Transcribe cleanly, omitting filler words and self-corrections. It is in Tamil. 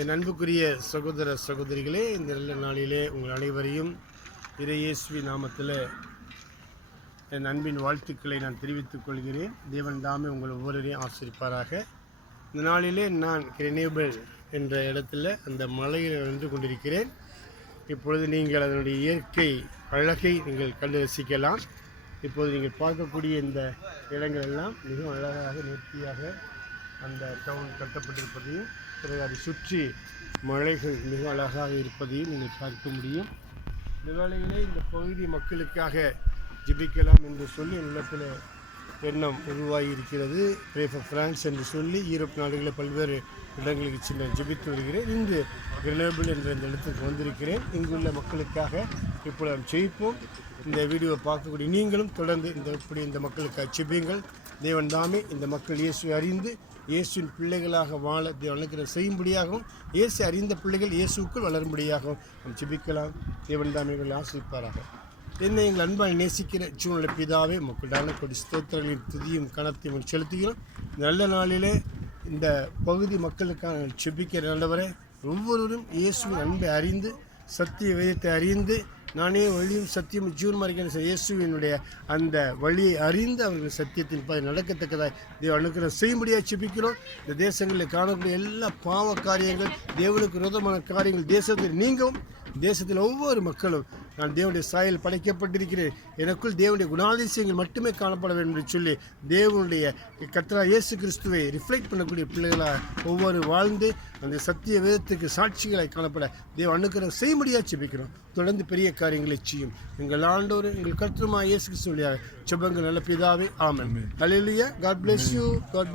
என் அன்புக்குரிய சகோதர சகோதரிகளே, இந்த நல்ல நாளிலே உங்கள் அனைவரையும் இறையேசுவி நாமத்தில் என் அன்பின் வாழ்த்துக்களை நான் தெரிவித்துக் கொள்கிறேன். தேவன் தாமே உங்கள் ஒவ்வொருவரையும் ஆசிரிப்பாராக. இந்த நாளிலே நான் கிரெனேபிள் என்ற இடத்துல அந்த மலையில் நின்று கொண்டிருக்கிறேன். இப்பொழுது நீங்கள் அதனுடைய இயற்கை அழகை நீங்கள் கண்டு ரசிக்கலாம். இப்போது நீங்கள் பார்க்கக்கூடிய இந்த இடங்கள் எல்லாம் மிகவும் அழகாக நேர்த்தியாக அந்த டவுன் கட்டப்பட்டிருப்பதையும், பிறகு அதை சுற்றி மலைகள் மிக அழகாக இருப்பதையும் நீங்கள் பார்க்க முடியும். இந்த வேளையிலே இந்த பகுதி மக்களுக்காக ஜெபிக்கலாம் என்று சொல்லி உள்ளத்தில் எண்ணம் உருவாகி இருக்கிறது. ப்ரே ஃபார் பிரான்ஸ் என்று சொல்லி யூரோப் நாடுகளில் பல்வேறு இடங்களுக்கு சென்று ஜெபித்து வருகிறேன். இன்று கிரெனேபிள் என்ற இந்த இடத்துக்கு வந்திருக்கிறேன். இங்குள்ள மக்களுக்காக இப்பொழுது நாம் ஜெயிப்போம். இந்த வீடியோவை பார்க்கக்கூடிய நீங்களும் தொடர்ந்து இந்த மக்களுக்காக ஜெபியுங்கள். தேவன் தாமே இந்த மக்கள் இயேசுவை அறிந்து இயேசுவின் பிள்ளைகளாக வாழ தேவன் செய்யும்படியாகவும், இயேசு அறிந்த பிள்ளைகள் இயேசுக்குள் வளரும்படியாகவும் நாம் ஜெபிக்கலாம். தேவன் தாமே இவர்களை ஆசீர்வதிப்பாராக. என்னை எங்கள் அன்பாக நேசிக்கிற ஜீவனுள்ள பிதாவே, மக்களான கொடி ஸ்தோத்திரங்களின் துதியும் கனத்தையும் செலுத்துகிறோம். நல்ல நாளிலே இந்த பகுதி மக்களுக்கான ஜெபிக்கிற நல்லவரை ஒவ்வொருவரும் இயேசுவின் அன்பை அறிந்து சத்திய வேதத்தை அறிந்து நானே வழியும் சத்தியம் ஜீவன் மறைக்கிற இயேசுவினுடைய அந்த வழியை அறிந்து அவர்கள் சத்தியத்தின் பாதை நடக்கத்தக்கதாக தேவ அனுக்கிரகம் செய்யும்படியாக ஜெபிக்கிறோம். இந்த தேசங்களில் காணக்கூடிய எல்லா பாவ காரியங்கள், தேவனுக்கு விரோதமான காரியங்கள் தேசத்தில் நீங்கவும், தேசத்தில் ஒவ்வொரு மக்களும் நான் தேவனுடைய சாயல் படைக்கப்பட்டிருக்கிறேன், எனக்குள் தேவனுடைய குணாதிசயங்கள் மட்டுமே காணப்பட வேண்டும் என்று சொல்லி தேவனுடைய கர்த்தராகிய இயேசு கிறிஸ்துவை ரிஃப்ளெக்ட் பண்ணக்கூடிய பிள்ளைகளாக ஒவ்வொரு வாழ்ந்து அந்த சத்திய வேதத்துக்கு சாட்சிகளாய் காணப்பட தேவ அனுக்கிரகம் செய்யும்படியாக ஜெபிக்கிறோம். தொடர்ந்து பெரிய காரியங்களை செய்யும் எங்கள் ஆண்டவர் எங்கள் கர்த்தருமாகிய இயேசு கிறிஸ்து வழியாக ஜெபங்கள் நல்ல பிதாவே, ஆமென். ஹல்லேலூயா. God bless you. God bless you.